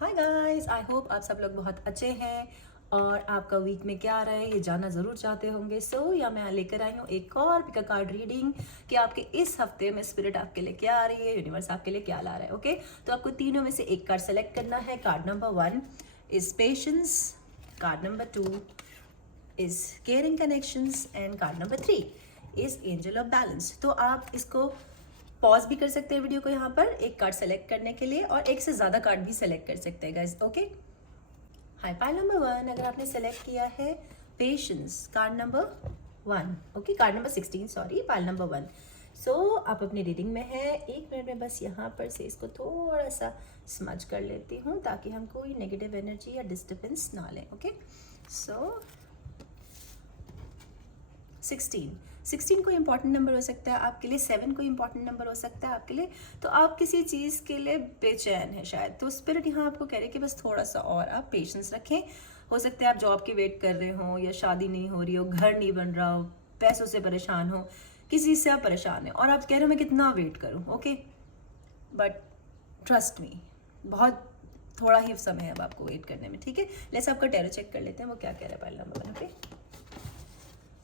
Hi guys, I hope आप सब लोग बहुत अच्छे हैं और आपका वीक में क्या रहा है ये जानना ज़रूर चाहते होंगे। या मैं लेकर आई हूँ एक और पिक कार्ड रीडिंग कि आपके इस हफ्ते में स्पिरिट आपके लिए क्या आ रही है, यूनिवर्स आपके लिए क्या ला रहा है। ओके, तो आपको तीनों में से एक कार्ड सेलेक्ट करना है। Card number 1 is patience, card number 2 is caring connections and card number 3 is angel of balance. तो आप इसको पॉज भी कर सकते हैं वीडियो को यहाँ पर एक कार्ड सेलेक्ट करने के लिए, और एक से ज़्यादा कार्ड भी सेलेक्ट कर सकते हैं guys. Okay, high pile number 1 अगर आपने सेलेक्ट किया है patience, card number 1, okay card number 16 sorry, pile number 1। सो आप अपनी रीडिंग में है। 1 मिनट में बस यहाँ पर से इसको थोड़ा सा स्मज कर लेती हूँ ताकि हम कोई नेगेटिव एनर्जी या डिस्टर्बेंस ना लें। ओके, सो 16 कोई इंपॉर्टेंट नंबर हो सकता है आपके लिए, 7 कोई इंपॉर्टेंट नंबर हो सकता है आपके लिए। तो आप किसी चीज़ के लिए बेचैन है शायद, तो स्पिरिट यहाँ आपको कह रहे हैं कि बस थोड़ा सा और आप पेशेंस रखें। हो सकता है आप जॉब की वेट कर रहे हो, या शादी नहीं हो रही हो, घर नहीं बन रहा हो, पैसों से परेशान हो, किसी चीज़ से आप परेशान हैं और आप कह रहे हो मैं कितना वेट करूँ। ओके, बट ट्रस्ट मी, बहुत थोड़ा ही समय है अब आपको वेट करने में। ठीक है, लेट्स आपका टैरो चेक कर लेते हैं वो क्या कह रहा है पाइल नंबर 1 पे।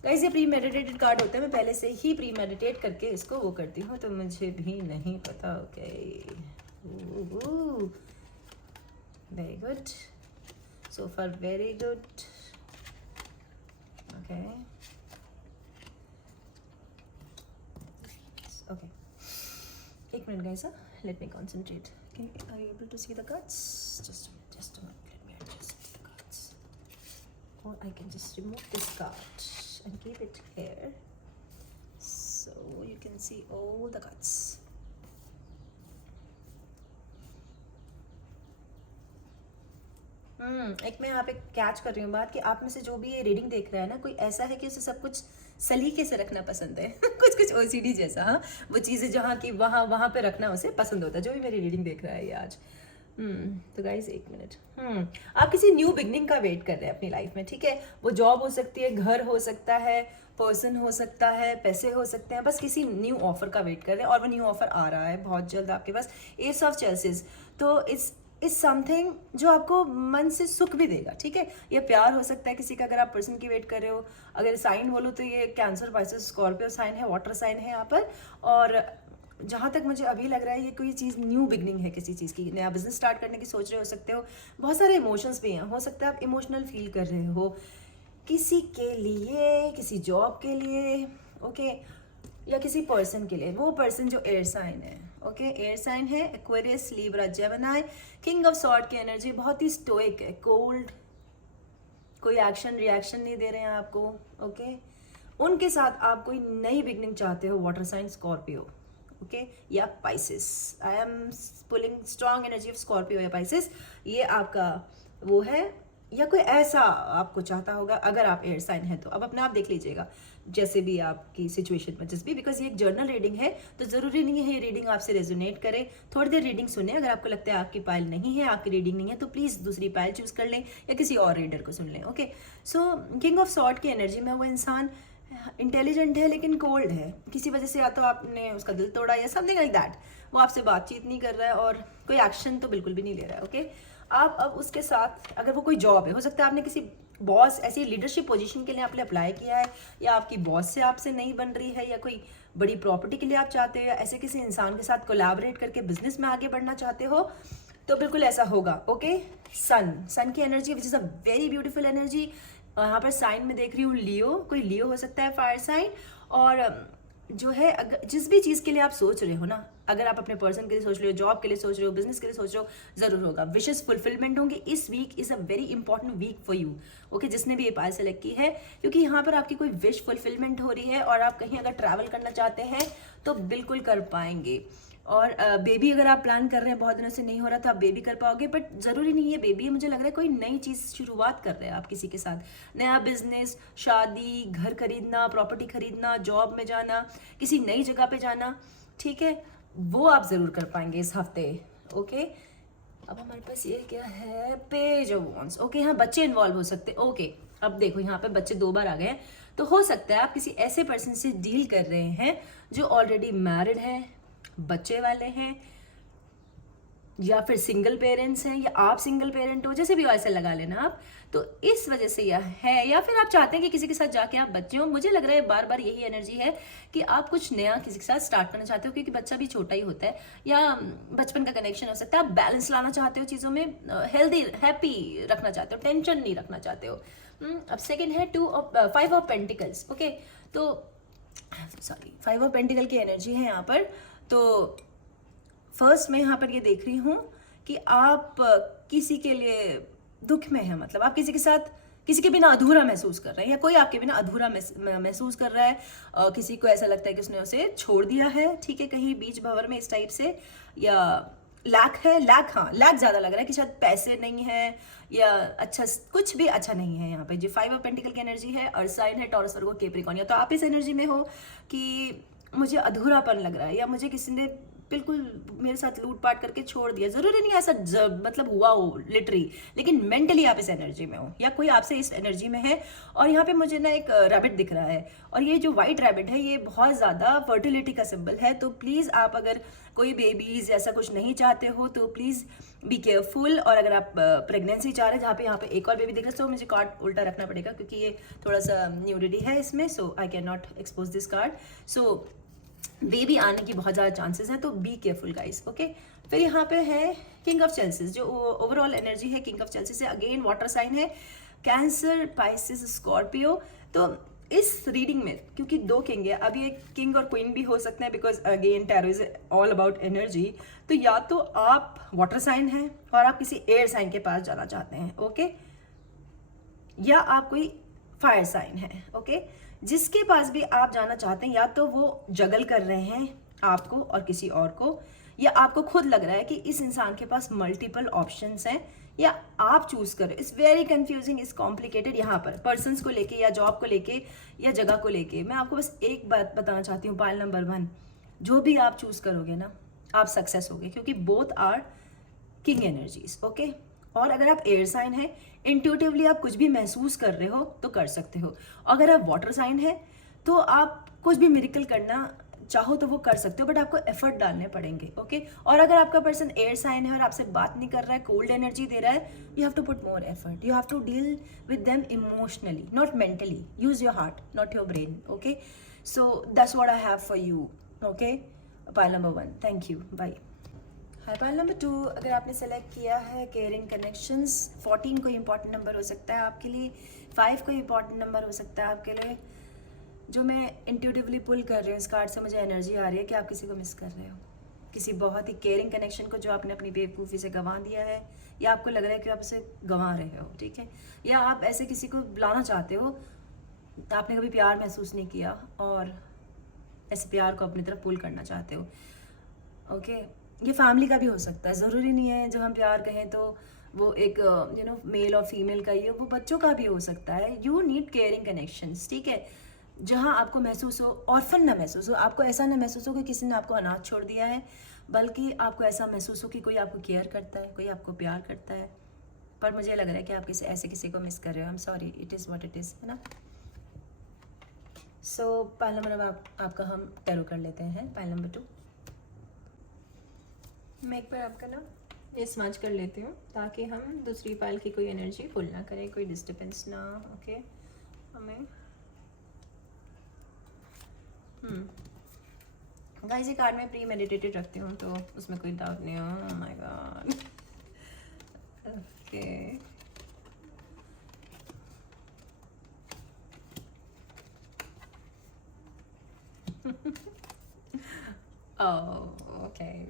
गाइस ये प्री मेडिटेटेड कार्ड होता है, मैं पहले से ही प्री मेडिटेट करके इसको वो करती हूँ, तो मुझे भी नहीं पता। Okay, very good, so far very good. Okay okay, एक minute guys, let me concentrate. Are you able to see the cards? Just a minute, let me adjust the cards, or I can just remove this card and keep it here so you can see all the cards. एक मैं यहाँ पे catch कर रही हूँ बात कि आप में से जो भी ये रीडिंग देख रहा है ना, कोई ऐसा है कि उसे सब कुछ सलीके से रखना पसंद है कुछ कुछ ओसीडी जैसा। हाँ, वो चीज़ें जहाँ की वहाँ वहाँ पे रखना उसे पसंद होता है, जो भी मेरी रीडिंग देख रहा है ये आज। तो गाइज एक मिनट, आप किसी न्यू बिगनिंग का वेट कर रहे हैं अपनी लाइफ में। ठीक है, वो जॉब हो सकती है, घर हो सकता है, पर्सन हो सकता है, पैसे हो सकते हैं, बस किसी न्यू ऑफर का वेट कर रहे हैं और वो न्यू ऑफर आ रहा है बहुत जल्द आपके पास। एस ऑफ चेल्सिस, तो इट्स समथिंग जो आपको मन से सुख भी देगा। ठीक है, ये प्यार हो सकता है किसी का, अगर आप पर्सन की वेट कर रहे हो। अगर साइन बोलो तो ये कैंसर, पाइसेस, स्कॉर्पियो साइन है, वाटर साइन है यहाँ पर। और जहाँ तक मुझे अभी लग रहा है ये कोई चीज़ न्यू बिगनिंग है, किसी चीज़ की, नया बिजनेस स्टार्ट करने की सोच रहे हो सकते हो। बहुत सारे इमोशंस भी हैं, हो सकता है आप इमोशनल फील कर रहे हो किसी के लिए, किसी जॉब के लिए, ओके, या किसी पर्सन के लिए। वो पर्सन जो एयर साइन है, ओके, एयर साइन है, Aquarius, Libra, Gemini, king of sword की एनर्जी, बहुत ही स्टोइक है, कोल्ड, कोई एक्शन रिएक्शन नहीं दे रहे हैं आपको। ओके, उनके साथ आप कोई नई बिगनिंग चाहते हो, वाटर साइन, स्कॉर्पियो, ओके, या Pisces. I am pulling strong energy of Scorpio या पाइसेस, ये आपका वो है, या कोई ऐसा आपको चाहता होगा अगर आप एयर साइन है तो। अब अपने आप देख लीजिएगा जैसे भी आपकी सिचुएशन में जिस भी, बिकॉज ये एक जर्नल रीडिंग है तो ज़रूरी नहीं है ये रीडिंग आपसे रेजोनेट करे। थोड़ी देर रीडिंग सुने, अगर आपको लगता है आपकी पाइल नहीं है, आपकी रीडिंग नहीं है, तो प्लीज़ दूसरी पाइल चूज कर लें या किसी और रीडर को सुन लें। Okay, so king of sword की एनर्जी में वो इंसान इंटेलिजेंट है लेकिन कोल्ड है, किसी वजह से या तो आपने उसका दिल तोड़ा या समथिंग लाइक दैट, वो आपसे बातचीत नहीं कर रहा है और कोई एक्शन तो बिल्कुल भी नहीं ले रहा है। ओके, आप अब उसके साथ, अगर वो कोई जॉब है, हो सकता है आपने किसी बॉस, ऐसी लीडरशिप पोजीशन के लिए आपने अप्लाई किया है, या आपकी बॉस से आपसे नहीं बन रही है, या कोई बड़ी प्रॉपर्टी के लिए आप चाहते हो, या ऐसे किसी इंसान के साथ कोलैबोरेट करके बिजनेस में आगे बढ़ना चाहते हो, तो बिल्कुल ऐसा होगा। ओके, सन की energy which is a very beautiful energy. यहाँ पर साइन में देख रही हूँ लियो, कोई लियो हो सकता है, फायर साइन। और जो है, अगर जिस भी चीज़ के लिए आप सोच रहे हो ना, अगर आप अपने पर्सन के लिए सोच रहे हो, जॉब के लिए सोच रहे हो, बिजनेस के लिए सोच रहे हो, ज़रूर होगा, विशेस फुलफिलमेंट होंगे। इस week is a very important week for you, okay, जिसने भी ये पाल सेलेक्ट की है, क्योंकि यहाँ पर आपकी कोई विश फुलफिलमेंट हो रही है और आप कहीं अगर ट्रैवल करना चाहते हैं तो बिल्कुल कर पाएंगे। और बेबी अगर आप प्लान कर रहे हैं, बहुत दिनों से नहीं हो रहा था, आप बेबी कर पाओगे, बट ज़रूरी नहीं है बेबी है, मुझे लग रहा है कोई नई चीज़ शुरुआत कर रहे हैं आप किसी के साथ, नया बिजनेस, शादी, घर खरीदना, प्रॉपर्टी खरीदना, जॉब में जाना, किसी नई जगह पे जाना। ठीक है, वो आप ज़रूर कर पाएंगे इस हफ्ते। ओके, अब हमारे पास ये क्या है, पेज ऑफ वॉन्ड्स। ओके, यहाँ बच्चे इन्वॉल्व हो सकते हैं। ओके, अब देखो यहाँ पे बच्चे 2 बार आ गए हैं, तो हो सकता है आप किसी ऐसे पर्सन से डील कर रहे हैं जो ऑलरेडी मैरिड है, बच्चे वाले हैं, या फिर सिंगल पेरेंट्स हैं, या आप सिंगल पेरेंट हो, जैसे भी हो ऐसे लगा लेना आप। तो इस वजह से यह है, या फिर आप चाहते हैं कि किसी के साथ जाके आप बच्चे हो। मुझे लग रहा है बार बार यही एनर्जी है कि आप कुछ नया किसी के साथ स्टार्ट करना चाहते हो, क्योंकि बच्चा भी छोटा ही होता है, या बचपन का कनेक्शन हो सकता है। आप बैलेंस लाना चाहते हो चीज़ों में, हेल्दी हैप्पी रखना चाहते हो, टेंशन नहीं रखना चाहते हो। अब सेकेंड है 5 ऑफ पेंटिकल्स। ओके, तो सॉरी 5 ऑफ पेंटिकल की एनर्जी है यहाँ पर। तो फर्स्ट मैं यहाँ पर ये देख रही हूँ कि आप किसी के लिए दुख में है, मतलब आप किसी के साथ किसी के बिना अधूरा महसूस कर रहे हैं, या कोई आपके बिना अधूरा महसूस कर रहा है। किसी को ऐसा लगता है कि उसने उसे छोड़ दिया है, ठीक है, कहीं बीच भंवर में इस टाइप से, या लैक है, लैक ज़्यादा लग रहा है कि शायद पैसे नहीं है, या अच्छा कुछ भी अच्छा नहीं है। यहाँ पे जो 5 ऑफ पेंटिकल की एनर्जी है, अर्थ साइन है, टॉरस वर्गो कैप्रिकॉर्न। या तो आप इस एनर्जी में हो कि मुझे अधूरापन लग रहा है, या मुझे किसी ने बिल्कुल मेरे साथ लूटपाट करके छोड़ दिया। जरूरी नहीं ऐसा मतलब हुआ हो लिटरली, लेकिन मेंटली आप इस एनर्जी में हो, या कोई आपसे इस एनर्जी में है। और यहाँ पे मुझे ना एक रैबिट दिख रहा है, और ये जो वाइट रैबिट है ये बहुत ज़्यादा फर्टिलिटी का सिंबल है। तो प्लीज़ आप अगर कोई बेबीज ऐसा कुछ नहीं चाहते हो तो प्लीज़ बी केयरफुल। और अगर आप प्रेगनेंसी चाह रहे हैं, जहाँ पे यहाँ पे एक और बेबी दिख रहा है, तो मुझे कार्ड उल्टा रखना पड़ेगा क्योंकि ये थोड़ा सा न्यूडिटी है इसमें, so I can not expose this card. So baby आने की बहुत ज़्यादा चांसेस हैं, तो बी केयरफुल गाइस। ओके, फिर यहाँ पे है किंग ऑफ चेल्सिस, जो ओवरऑल एनर्जी है किंग ऑफ चेल्सिस है। अगेन वाटर साइन है, कैंसर, पाइसिस, स्कॉर्पियो। तो इस रीडिंग में क्योंकि 2 किंग है, अब ये किंग और क्वीन भी हो सकते हैं, because again tarot is all about energy. तो या तो आप वाटर साइन हैं और आप किसी एयर साइन के पास जाना चाहते हैं, ओके, या आप कोई फायर साइन है, ओके। जिसके पास भी आप जाना चाहते हैं, या तो वो जगल कर रहे हैं आपको और किसी और को, या आपको खुद लग रहा है कि इस इंसान के पास मल्टीपल ऑप्शंस हैं, या आप चूज कर रहे हो। It's very confusing, is complicated. यहाँ पर पर्सन्स को लेके, या जॉब को लेके, या जगह को लेके। मैं आपको बस एक बात बताना चाहती हूँ, पाइल नंबर 1, जो भी आप चूज करोगे ना, आप सक्सेस होगे, क्योंकि both are king energies, okay. और अगर आप एयर साइन है, इंट्यूटिवली आप कुछ भी महसूस कर रहे हो तो कर सकते हो। अगर आप वाटर साइन है तो आप कुछ भी मिरेकल करना चाहो तो वो कर सकते हो, बट आपको एफर्ट डालने पड़ेंगे, ओके। और अगर आपका पर्सन एयर साइन है और आपसे बात नहीं कर रहा है, कोल्ड एनर्जी दे रहा है, you have to put more effort, you have to deal with them emotionally, not mentally. Use your heart, not your brain, okay. So that's what I have for you, okay. Pile number 1, thank you, bye. Hi pile number 2, अगर आपने select किया है caring connections, 14 कोई important number हो सकता है आपके लिए, 5 कोई इंपॉर्टेंट नंबर हो सकता है आपके लिए। जो मैं इंट्यूटिवली पुल कर रही हूँ इस कार्ड से, मुझे एनर्जी आ रही है कि आप किसी को मिस कर रहे हो, किसी बहुत ही केयरिंग कनेक्शन को जो आपने अपनी बेवकूफ़ी से गंवा दिया है, या आपको लग रहा है कि आप उसे गंवा रहे हो, ठीक है। या आप ऐसे किसी को बुलाना चाहते हो, आपने कभी प्यार महसूस नहीं किया और ऐसे प्यार को अपनी तरफ पुल करना चाहते हो, ओके। ये फैमिली का भी हो सकता है, ज़रूरी नहीं है जब हम प्यार कहें तो वो एक मेल और फीमेल का ही है, वो बच्चों का भी हो सकता है। यू नीड केयरिंग कनेक्शंस, ठीक है, जहाँ आपको महसूस हो, ऑर्फन ना महसूस हो, आपको ऐसा ना महसूस हो कि किसी ने आपको अनाथ छोड़ दिया है, बल्कि आपको ऐसा महसूस हो कि कोई आपको केयर करता है, कोई आपको प्यार करता है। पर मुझे लग रहा है कि आप किसी को मिस कर रहे हो। I am sorry, it is what it is, है ना। सो पाइल नंबर, अब आपका हम टैरो कर लेते हैं। पाइल नंबर 2, मैं एक बार आपका ना ये स्मच कर लेती हूँ ताकि हम दूसरी पाइल की कोई एनर्जी पुल ना करें, कोई डिस्टर्बेंस ना, ओके। हमें गाइस ये कार्ड में प्री मेडिटेटेड रखती हूँ तो उसमें कोई डाउट नहीं हो। Oh my God, okay. Oh, okay.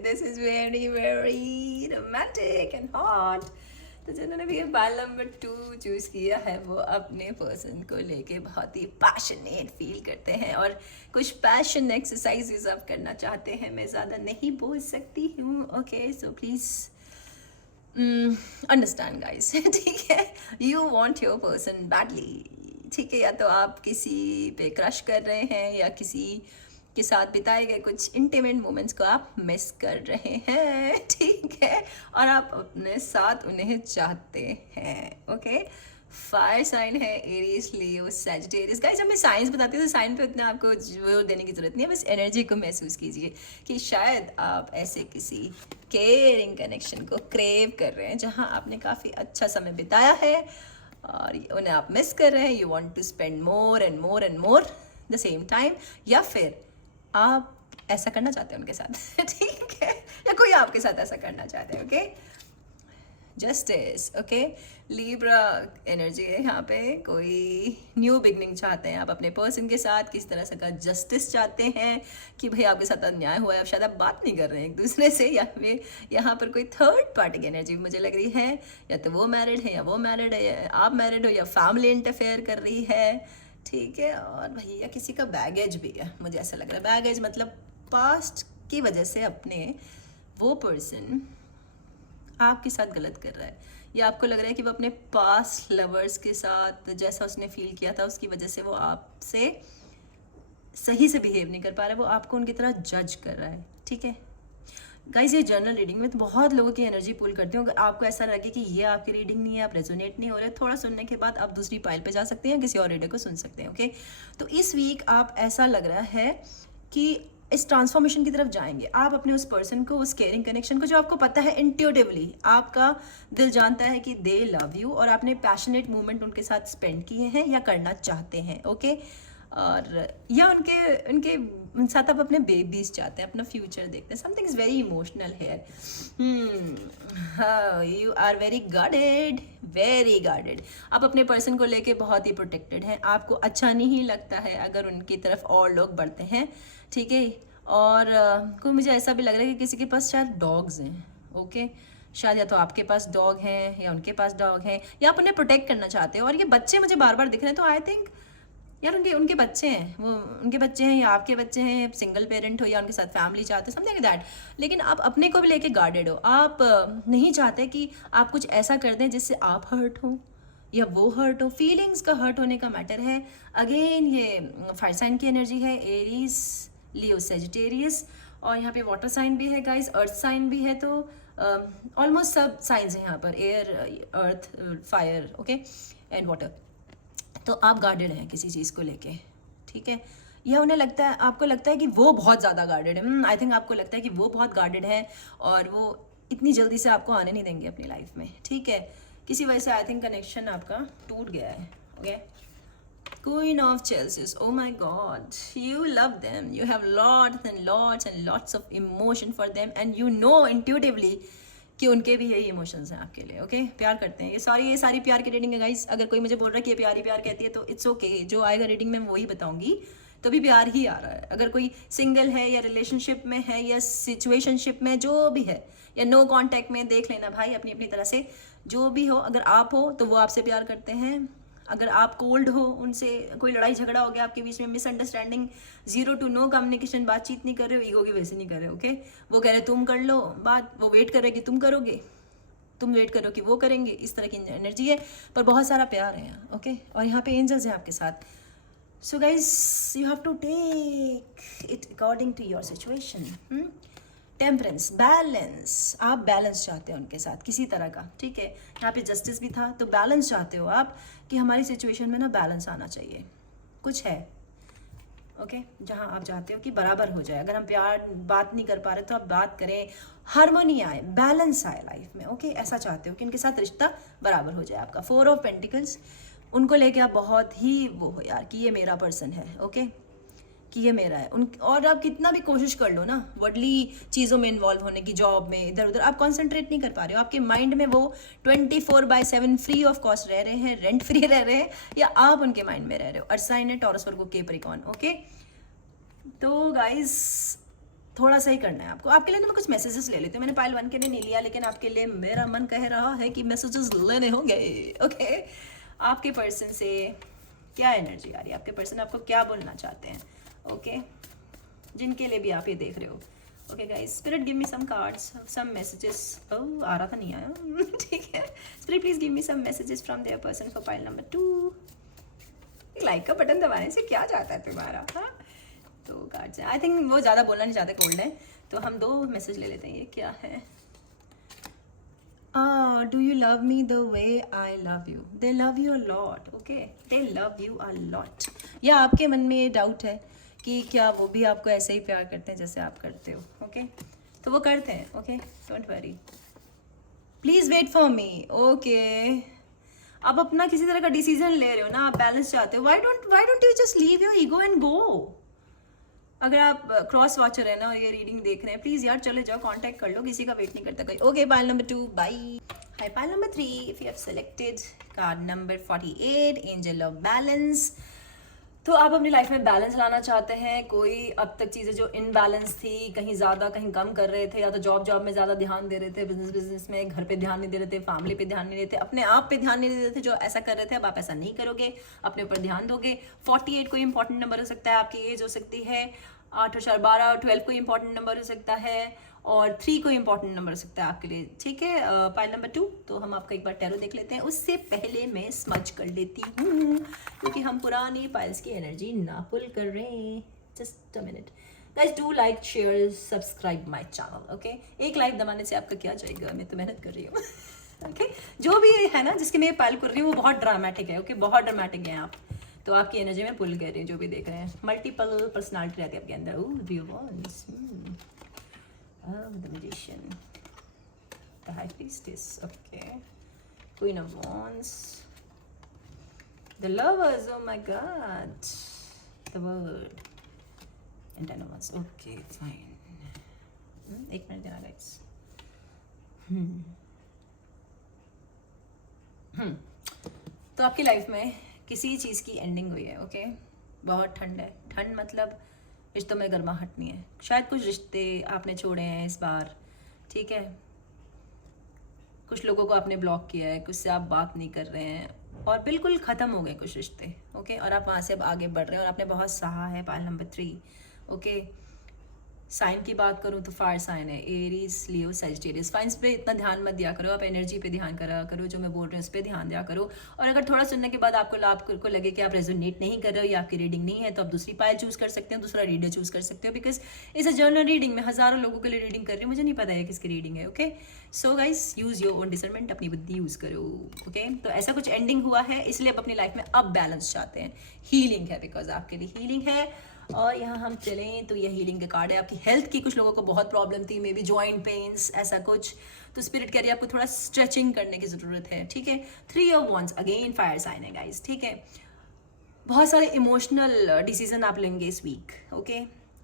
This is very, very romantic and hot. तो जिन्होंने भी पाइल नंबर 2 चूज किया है वो अपने पर्सन को लेके बहुत ही पैशनेट फील करते हैं और कुछ पैशन एक्सरसाइजेस आप करना चाहते हैं। मैं ज़्यादा नहीं बोल सकती हूँ, okay. So please understand guys, ठीक है। You want your person badly, ठीक है। या तो आप किसी पे क्रश कर रहे हैं या किसी के साथ बिताए गए कुछ इंटीमेट मोमेंट्स को आप मिस कर रहे हैं, ठीक है, और आप अपने साथ उन्हें चाहते हैं, ओके। फायर साइन है एरीज, लियो, सैजिटेरियस। गाइस जब मैं साइंस बताती हूँ तो साइन पे उतना आपको जोर देने की जरूरत नहीं है, बस एनर्जी को महसूस कीजिए कि शायद आप ऐसे किसी केयरिंग कनेक्शन को क्रेव कर रहे हैं जहाँ आपने काफ़ी अच्छा समय बिताया है और उन्हें आप मिस कर रहे हैं। You want to spend more and more and more the same time, या फिर आप ऐसा करना चाहते हैं उनके साथ ठीक है, या कोई आपके साथ ऐसा करना चाहते हैं। Okay, justice. Okay, Libra energy है यहाँ पे, कोई न्यू बिगनिंग चाहते हैं आप अपने पर्सन के साथ, किस तरह से का जस्टिस चाहते हैं कि भाई आपके साथ अन्याय हुआ है, अब शायद आप बात नहीं कर रहे हैं एक दूसरे से, या फिर यहाँ पर कोई थर्ड पार्टी की एनर्जी मुझे लग रही है, या तो वो मैरिड है या वो मैरिड है, या आप मैरिड हो या फैमिली इंटरफेयर कर रही है, ठीक है। और भैया किसी का बैगेज भी है, मुझे ऐसा लग रहा है। बैगेज मतलब पास्ट की वजह से अपने वो पर्सन आपके साथ गलत कर रहा है, या आपको लग रहा है कि वो अपने पास्ट लवर्स के साथ जैसा उसने फील किया था उसकी वजह से वो आपसे सही से बिहेव नहीं कर पा रहा है, वो आपको उनकी तरह जज कर रहा है, ठीक है। गाइज ये जर्नल रीडिंग में तो बहुत लोगों की एनर्जी पुल करती हूँ। अगर आपको ऐसा लगे कि ये आपकी रीडिंग नहीं है, आप रेजोनेट नहीं हो रहे, थोड़ा सुनने के बाद आप दूसरी पाइल पे जा सकते हैं, किसी और रीडर को सुन सकते हैं। ओके, तो इस वीक आप ऐसा लग रहा है कि इस ट्रांसफॉर्मेशन की तरफ जाएंगे आप, अपने उस पर्सन को, उस केयरिंग कनेक्शन को जो आपको पता है इंट्यूटिवली, आपका दिल जानता है कि दे लव यू, और आपने पैशनेट मोमेंट उनके साथ स्पेंड किए हैं या करना चाहते हैं। ओके, और या उनके साथ आप अपने बेबीज चाहते हैं, अपना फ्यूचर देखते हैं। Something is very emotional here. You are very guarded, very guarded. आप अपने पर्सन को लेके बहुत ही प्रोटेक्टेड हैं, आपको अच्छा नहीं लगता है अगर उनकी तरफ और लोग बढ़ते हैं, ठीक है। और कोई मुझे ऐसा भी लग रहा है कि किसी के पास शायद डॉग्स हैं। ओके, शायद या तो आपके पास डॉग हैं या उनके पास डॉग हैं, या आप उन्हें प्रोटेक्ट करना चाहते हो। और ये बच्चे मुझे बार बार दिख रहे हैं, तो आई थिंक यार उनके बच्चे हैं, वो उनके बच्चे हैं या आपके बच्चे हैं, सिंगल पेरेंट हो या उनके साथ फैमिली चाहते हैं, समथिंग दैट। लेकिन आप अपने को भी लेके गार्डेड हो, आप नहीं चाहते कि आप कुछ ऐसा कर दें जिससे आप हर्ट हो या वो हर्ट हो। फीलिंग्स का हर्ट होने का मैटर है। अगेन ये फायर साइन की एनर्जी है, एरीज, लियो, सेजिटेरियस, और यहाँ पे वाटर साइन भी है गाइस, अर्थ साइन भी है, तो ऑलमोस्ट सब साइंस हैं यहाँ पर, air, earth, fire, okay, and water. तो आप गार्डेड हैं किसी चीज़ को लेके, ठीक है। यह उन्हें लगता है, आपको लगता है कि वो बहुत ज़्यादा गार्डेड है। आई थिंक आपको लगता है कि वो बहुत गार्डेड है और वो इतनी जल्दी से आपको आने नहीं देंगे अपनी लाइफ में, ठीक है। किसी वजह से आई थिंक कनेक्शन आपका टूट गया है। Okay, Queen of Chelses, oh my God, you love them, you have lots and lots of emotion for them, and you know intuitively कि उनके भी यही इमोशंस हैं आपके लिए। ओके, प्यार करते हैं। ये सारी प्यार की रीडिंग है गाइस। अगर कोई मुझे बोल रहा है कि ये प्यार ही प्यार कहती है तो इट्स ओके, जो आएगा रीडिंग में मैं वही बताऊंगी, तो भी प्यार ही आ रहा है। अगर कोई सिंगल है या रिलेशनशिप में है या सिचुएशनशिप में जो भी है, या नो कांटेक्ट में, देख लेना भाई अपनी अपनी तरह से, जो भी हो। अगर आप हो तो वो आपसे प्यार करते हैं, अगर आप कोल्ड हो, उनसे कोई लड़ाई झगड़ा हो गया आपके बीच में, मिसअंडरस्टैंडिंग, 0 to no कम्युनिकेशन, बातचीत नहीं कर रहे हो, ईगो की वजह से नहीं कर रहे हो। ओके, वो कह रहे तुम कर लो बात, वो वेट कर रहे कि तुम करोगे, तुम वेट करो कि वो करेंगे, इस तरह की एनर्जी है, पर बहुत सारा प्यार है यहाँ। ओके, और यहाँ पे एंजल्स हैं आपके साथ। So guys you have to take it according to your situation. Temperance, balance, आप बैलेंस चाहते हो उनके साथ किसी तरह का, ठीक है। यहाँ पे जस्टिस भी था, तो बैलेंस चाहते हो आप कि हमारी सिचुएशन में ना बैलेंस आना चाहिए, कुछ है। ओके, जहाँ आप चाहते हो कि बराबर हो जाए। अगर हम प्यार बात नहीं कर पा रहे तो आप बात करें, हार्मोनी आए, बैलेंस आए लाइफ में। ओके, ऐसा चाहते हो कि उनके साथ रिश्ता बराबर हो जाए आपका। 4 ऑफ पेंटिकल्स, उनको लेके आप बहुत ही वो हो यार कि ये मेरा पर्सन है। ओके, कि ये मेरा है। और आप कितना भी कोशिश कर लो ना वर्डली चीज़ों में इन्वॉल्व होने की, जॉब में, इधर उधर, आप कॉन्सेंट्रेट नहीं कर पा रहे हो। आपके माइंड में वो 24/7 फ्री ऑफ कॉस्ट रह रहे हैं, रेंट फ्री रह रहे हैं, या आप उनके माइंड में रह रहे हो। अर्साइन है, टॉरस, वर्गो, कैप्रिकॉर्न। ओके, तो गाइज थोड़ा सा ही करना है आपको। आपके लिए तो मैं कुछ मैसेजेस ले लेती हूँ। मैंने पाइल 1 के लिए नहीं लिया, लेकिन आपके लिए मेरा मन कह रहा है कि मैसेजेस लेने होंगे। ओके, आपके पर्सन से क्या एनर्जी आ रही है, आपके पर्सन आपको क्या बोलना चाहते हैं। ओके, जिनके लिए भी आप ये देख रहे हो। Okay guys, spirit give me some cards, some messages. Oh, आ रहा था, नहीं आया ठीक है। Spirit please give me some messages from their person for pile number 2। Like का बटन दबाने से क्या जाता है तुम्हारा, हाँ। तो कार्ड्स, आई थिंक वो ज़्यादा बोलना नहीं चाहते, कोल्ड है, तो हम 2 मैसेज ले लेते हैं। ये क्या है? Do you love me the way I love you? They love you a lot, okay, they love you a lot. या आपके मन में ये डाउट है कि क्या वो भी आपको ऐसे ही प्यार करते हैं जैसे आप करते हो? ओके, तो वो करते हैं, okay, don't worry, please wait for me, okay. आप अपना किसी तरह का डिसीजन ले रहे हो ना, आप बैलेंस चाहते हो, why don't you just leave your ego and go? अगर आप क्रॉस वॉचर है ना और ये रीडिंग देख रहे हैं, प्लीज यार चले जाओ, कांटेक्ट कर लो, किसी का वेट नहीं करता कोई। Okay, pile number 2, bye. Hi, pile number 3, if you have selected card number 48, angel of balance. तो आप अपनी लाइफ में बैलेंस लाना चाहते हैं। कोई अब तक चीज़ें जो इनबैलेंस थी, कहीं ज़्यादा कहीं कम कर रहे थे, या तो जॉब में ज़्यादा ध्यान दे रहे थे, बिजनेस में, घर पे ध्यान नहीं दे रहे थे, फैमिली पे ध्यान नहीं देते, अपने आप पे ध्यान नहीं दे रहे थे, जो ऐसा कर रहे थे अब आप ऐसा नहीं करोगे, अपने ऊपर ध्यान दोगे। 48 कोई इंपॉर्टेंट नंबर हो सकता है, आपकी एज हो सकती है, 8 और 4 12, 12 कोई इंपॉर्टेंट नंबर हो सकता है, और 3 कोई इंपॉर्टेंट नंबर हो सकता है आपके लिए, ठीक है। पाइल नंबर 2, तो हम आपका एक बार टैरो देख लेते हैं। उससे पहले मैं स्मज कर लेती हूँ, क्योंकि हम पुरानी पाइल्स की एनर्जी ना पुल कर रहे हैं। Just a minute guys, do like, share, subscribe my channel, okay. एक लाइक दबाने से आपका क्या जाएगा, मैं तो मेहनत कर रही हूँ। ओके, जो भी है ना जिसके मैं पाइल कर रही हूँ वो बहुत ड्रामेटिक है, ओके, बहुत ड्रामेटिक है आप, तो आपकी एनर्जी में पुल कर रही हूँ, जो भी देख रहे हैं। मल्टीपल पर्सनालिटी रहती है आपके अंदर। Oh, view wands, the magician, the high priestess, okay, queen of wands, the lovers, oh my god, the world, and 10 of wands, okay, fine. एक मिनट देना guys. तो आपकी लाइफ में किसी चीज़ की एंडिंग हुई है, ओके, बहुत ठंड है, ठंड मतलब रिश्तों में गर्माहट नहीं है, शायद कुछ रिश्ते आपने छोड़े हैं इस बार, ठीक है, कुछ लोगों को आपने ब्लॉक किया है, कुछ से आप बात नहीं कर रहे हैं और बिल्कुल ख़त्म हो गए कुछ रिश्ते, ओके, और आप वहाँ से अब आगे बढ़ रहे हैं और आपने बहुत सहा है। Pile number 3, okay. साइन की बात करूँ तो फायर साइन है, एरीज, लियो, सैजिटेरियस। साइंस पे इतना ध्यान मत दिया करो, आप एनर्जी पे ध्यान करा करो, जो मैं बोल रही हूँ उस पर ध्यान दिया करो। और अगर थोड़ा सुनने के बाद आपको लगे कि आप रेजोनेट नहीं कर रहे हो या आपकी रीडिंग नहीं है, तो आप दूसरी पाइल चूज कर सकते हो, दूसरा रीडर चूज कर सकते हो, बिकॉज इस अ जर्नल रीडिंग में हज़ारों लोगों के लिए रीडिंग कर रही हूँ, मुझे नहीं पता है किसकी रीडिंग है, okay. So guys, use your own discernment, अपनी बुद्धि यूज करो, ओके। तो ऐसा कुछ एंडिंग हुआ है, इसलिए आप अपनी लाइफ में अब बैलेंस चाहते हैं, हीलिंग है, बिकॉज आपके लिए हीलिंग है। और यहाँ हम चलें तो यह हीलिंग का कार्ड है। आपकी हेल्थ की, कुछ लोगों को बहुत प्रॉब्लम थी, मे बी जॉइंट पेन्स, ऐसा कुछ, तो स्पिरिट कह रही है आपको थोड़ा स्ट्रेचिंग करने की ज़रूरत है, ठीक है। 3 of wands, again fire sign है गाइस, ठीक है। बहुत सारे इमोशनल डिसीजन आप लेंगे इस वीक, ओके,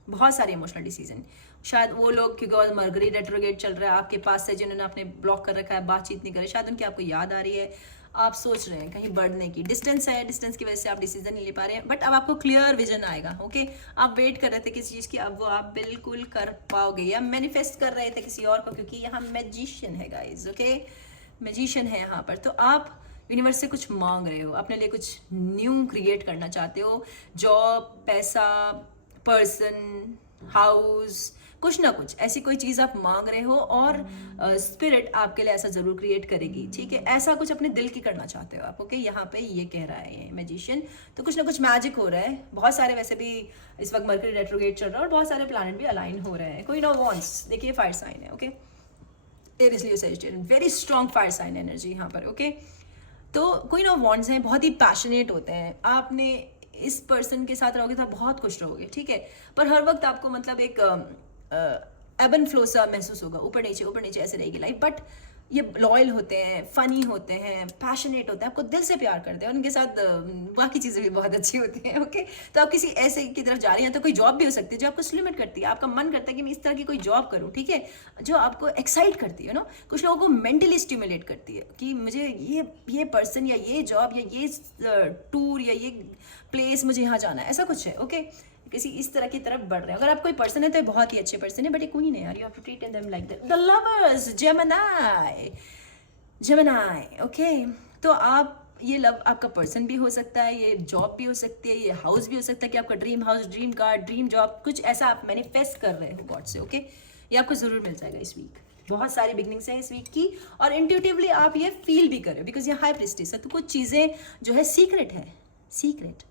बहुत सारे इमोशनल डिसीजन। शायद वो लोग, क्योंकि मरकरी रेट्रोग्रेड चल रहा है आपके पास से, जिन्होंने आपने ब्लॉक कर रखा है, बातचीत नहीं करे, शायद उनकी आपको याद आ रही है, आप सोच रहे हैं कहीं बढ़ने की, डिस्टेंस है, डिस्टेंस की वजह से आप डिसीजन नहीं ले पा रहे हैं, बट अब आपको क्लियर विजन आएगा, ओके। आप वेट कर रहे थे किसी चीज़ की, अब वो आप बिल्कुल कर पाओगे, या मैनिफेस्ट कर रहे थे किसी और को, क्योंकि यहाँ मैजिशियन है गाइज, ओके, मैजिशियन है यहाँ पर। तो आप यूनिवर्स से कुछ मांग रहे हो, अपने लिए कुछ न्यू क्रिएट करना चाहते हो, जॉब, पैसा, पर्सन, हाउस, कुछ ना कुछ ऐसी कोई चीज़ आप मांग रहे हो, और स्पिरिट आपके लिए ऐसा ज़रूर क्रिएट करेगी, ठीक है। ऐसा कुछ अपने दिल की करना चाहते हो आप, ओके। यहाँ पे ये कह रहा है ये मैजिशियन, तो कुछ ना कुछ मैजिक हो रहा है। बहुत सारे, वैसे भी इस वक्त मरकरी रेट्रोग्रेड चल रहा है और बहुत सारे प्लैनेट भी अलाइन हो रहे हैं। क्वीन ऑफ wands, देखिए फायर साइन है, okay, Aries, Leo, Sagittarius, very strong fire sign energy यहाँ पर, ओके। तो क्वीन ऑफ wands हैं, बहुत ही पैशनेट होते हैं, आपने इस पर्सन के साथ रहोगे तो आप बहुत खुश रहोगे, ठीक है, पर हर वक्त आपको मतलब एक एब एंड फ्लो सा महसूस होगा, ऊपर नीचे ऐसे रहेगी लाइफ, बट ये लॉयल होते हैं, फनी होते हैं, पैशनेट होते हैं, आपको दिल से प्यार करते हैं, और उनके साथ बाकी चीज़ें भी बहुत अच्छी होती हैं, ओके। तो आप किसी ऐसे की तरफ जा रही हैं, तो कोई जॉब भी हो सकती है जो आपको स्टिमुलेट करती है, आपका मन करता है कि मैं इस तरह की कोई जॉब करूं, ठीक है, जो आपको एक्साइट करती है, नो, कुछ लोगों को मेंटली स्टिमुलेट करती है कि मुझे ये पर्सन या ये जॉब या ये टूर या ये प्लेस, मुझे यहाँ जाना है, ऐसा कुछ है, ओके। किसी इस तरह की तरफ बढ़ रहे हैं। अगर आप कोई पर्सन है तो बहुत ही अच्छे पर्सन है, बट ये क्वीन है यार, you have to treat them like that. The lovers, Gemini, okay. तो आप, ये लव आपका पर्सन भी हो सकता है, ये जॉब भी हो सकती है, ये हाउस भी हो सकता है कि आपका dream house, dream car, dream job, कुछ ऐसा आप मैनिफेस्ट कर रहे हो गॉड से, ओके। ये आपको जरूर मिल जाएगा इस वीक। बहुत सारी बिगनिंग्स हैं इस वीक की, और इंट्यूटिवली आप ये फील भी कर रहे हो, बिकॉज ये हाई प्रिस्टिस है, तो कुछ चीज़ें जो है सीक्रेट है, सीक्रेट,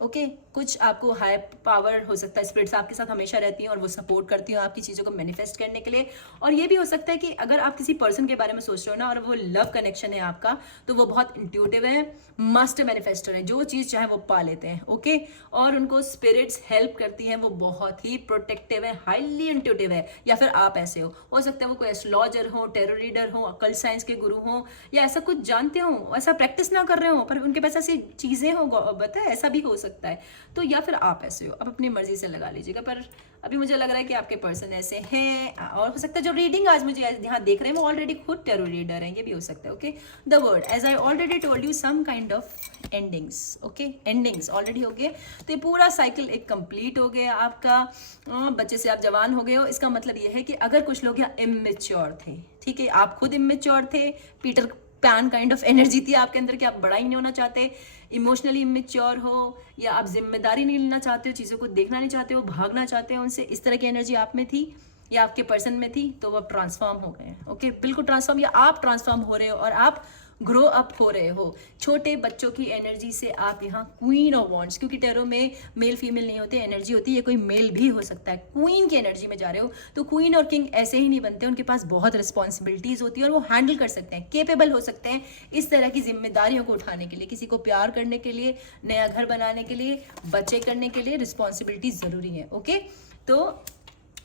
ओके कुछ आपको हाई पावर हो सकता है, स्पिरिट्स आपके साथ हमेशा रहती हैं और वो सपोर्ट करती हैं आपकी चीज़ों को मैनिफेस्ट करने के लिए। और ये भी हो सकता है कि अगर आप किसी पर्सन के बारे में सोच रहे हो ना और वो लव कनेक्शन है आपका, तो वो बहुत इंट्यूटिव है, मास्टर मैनिफेस्टर है, जो चीज़ चाहे वो पा लेते हैं। ओके और उनको स्पिरिट्स हेल्प करती हैं, वो बहुत ही प्रोटेक्टिव है, हाईली इंट्यूटिव है। या फिर आप ऐसे हो सकता है वो कोई एस्ट्रोलॉजर हो, टेरो रीडर हो, अकल्ट साइंस के गुरु हो, या ऐसा कुछ जानते हो, ऐसा प्रैक्टिस ना कर रहे हो पर उनके पास ऐसी चीज़ें हो, पता है ऐसा भी हो सकता है। तो या फिर आप ऐसे हो, अब अपनी मर्जी से लगा लीजिएगा। पर अभी मुझे लग रहा है कि आपके पर्सन ऐसे हैं, और हो सकता है जो रीडिंग आज मुझे यहाँ देख रहे हैं वो ऑलरेडी खुद टेरो रीडर हैं, ये भी हो सकता है। Okay the word as I already told you some kind of endings. Okay endings already हो गए, तो ये पूरा साइकिल एक कंप्लीट हो गया आपका। बच्चे से आप जवान हो गए हो, इसका मतलब ये है कि अगर कुछ लोग यहाँ इमेच्योर थे, ठीक है, आप खुद इमेच्योर थे, Peter pan kind of energy थी आपके अंदर कि आप बड़ा ही नहीं होना चाहते, इमोशनली इमेच्योर हो, या आप जिम्मेदारी नहीं लेना चाहते हो, चीज़ों को देखना नहीं चाहते हो, भागना चाहते हो उनसे, इस तरह की एनर्जी आप में थी या आपके पर्सन में थी, तो वो ट्रांसफॉर्म हो गए हैं। ओके बिल्कुल ट्रांसफॉर्म, या आप ट्रांसफॉर्म हो रहे हो और आप ग्रो अप हो रहे हो। छोटे बच्चों की एनर्जी से आप यहाँ क्वीन ऑफ वॉन्ड्स, क्योंकि टेरो में मेल फीमेल नहीं होते, एनर्जी होती है, कोई मेल भी हो सकता है, क्वीन की एनर्जी में जा रहे हो। तो क्वीन और किंग ऐसे ही नहीं बनते, उनके पास बहुत रिस्पॉन्सिबिलिटीज होती है और वो हैंडल कर सकते हैं, केपेबल हो सकते हैं इस तरह की जिम्मेदारियों को उठाने के लिए, किसी को प्यार करने के लिए, नया घर बनाने के लिए, बच्चे करने के लिए रिस्पॉन्सिबिलिटीज जरूरी है। ओके तो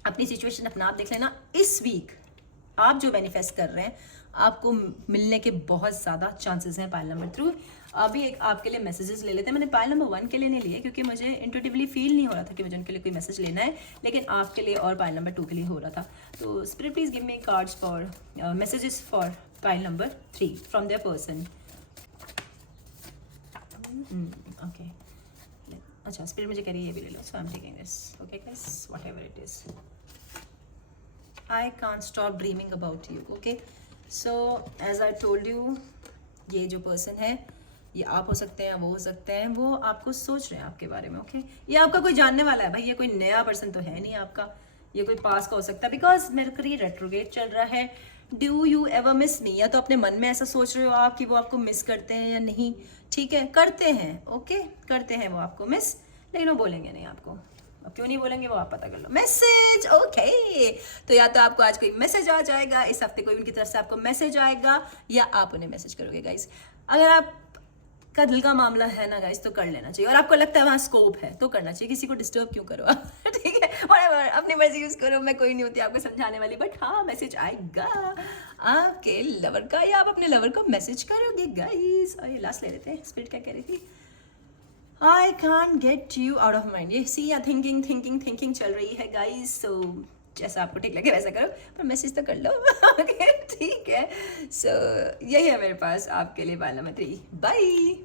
अपनी सिचुएशन अपना आप देख लेना। इस वीक आप जो मैनिफेस्ट कर रहे हैं आपको मिलने के बहुत ज़्यादा चांसेस हैं पाइल नंबर थ्रू। अभी एक आपके लिए मैसेजेस ले लेते हैं। मैंने पाइल नंबर 1 के लिए नहीं लिए क्योंकि मुझे इंट्यूटिवली फील नहीं हो रहा था कि मुझे उनके लिए कोई मैसेज लेना है, लेकिन आपके लिए और पाइल नंबर 2 के लिए हो रहा था। तो spirit please give me cards for messages for pile number 3 from their person. Okay अच्छा स्पिरिट मुझे कह रही है ये भी ले लो, so I am taking this. Okay guys whatever it is, I can't stop dreaming about you. Okay so as I told you, ये जो पर्सन है ये आप हो सकते हैं, वो हो सकते हैं, वो आपको सोच रहे हैं आपके बारे में। ओके ये आपका कोई जानने वाला है भाई, ये कोई नया पर्सन तो है नहीं आपका, ये कोई पास का हो सकता है, बिकॉज मरकरी रेट्रोग्रेड चल रहा है। डू यू एवर मिस मी, या तो अपने मन में ऐसा सोच रहे हो आप कि वो आपको मिस करते हैं या नहीं, ठीक है करते हैं, ओके करते हैं वो आपको मिस, लेकिन वो बोलेंगे नहीं आपको। अब क्यों नहीं बोलेंगे वो आप पता कर लो। मैसेज ओके तो या तो आपको आज कोई मैसेज आ जाएगा, इस हफ्ते कोई उनकी तरफ से आपको मैसेज आएगा, या आप उन्हें मैसेज करोगे गाइस। अगर आप का दिल का मामला है ना गाइस तो कर लेना चाहिए, और आपको लगता है वहाँ स्कोप है तो करना चाहिए, किसी को डिस्टर्ब क्यों करो आप ठीक है whatever, अपनी मर्जी यूज करो, मैं कोई नहीं होती आपको समझाने वाली, बट हाँ मैसेज आएगा आपके लवर का, या आप अपने लवर को मैसेज करोगे गाइस। और ये लास्ट ले लेते हैं, स्पिरिट क्या कह रही थी, I can't get you out of mind. ये सी या थिंकिंग थिंकिंग थिंकिंग चल रही है गाइस, सो जैसा आपको ठीक लगे वैसा करो, पर मैसेज तो कर लो ओके ठीक है। सो यही है मेरे पास आपके लिए पाइल नंबर 3। बाय।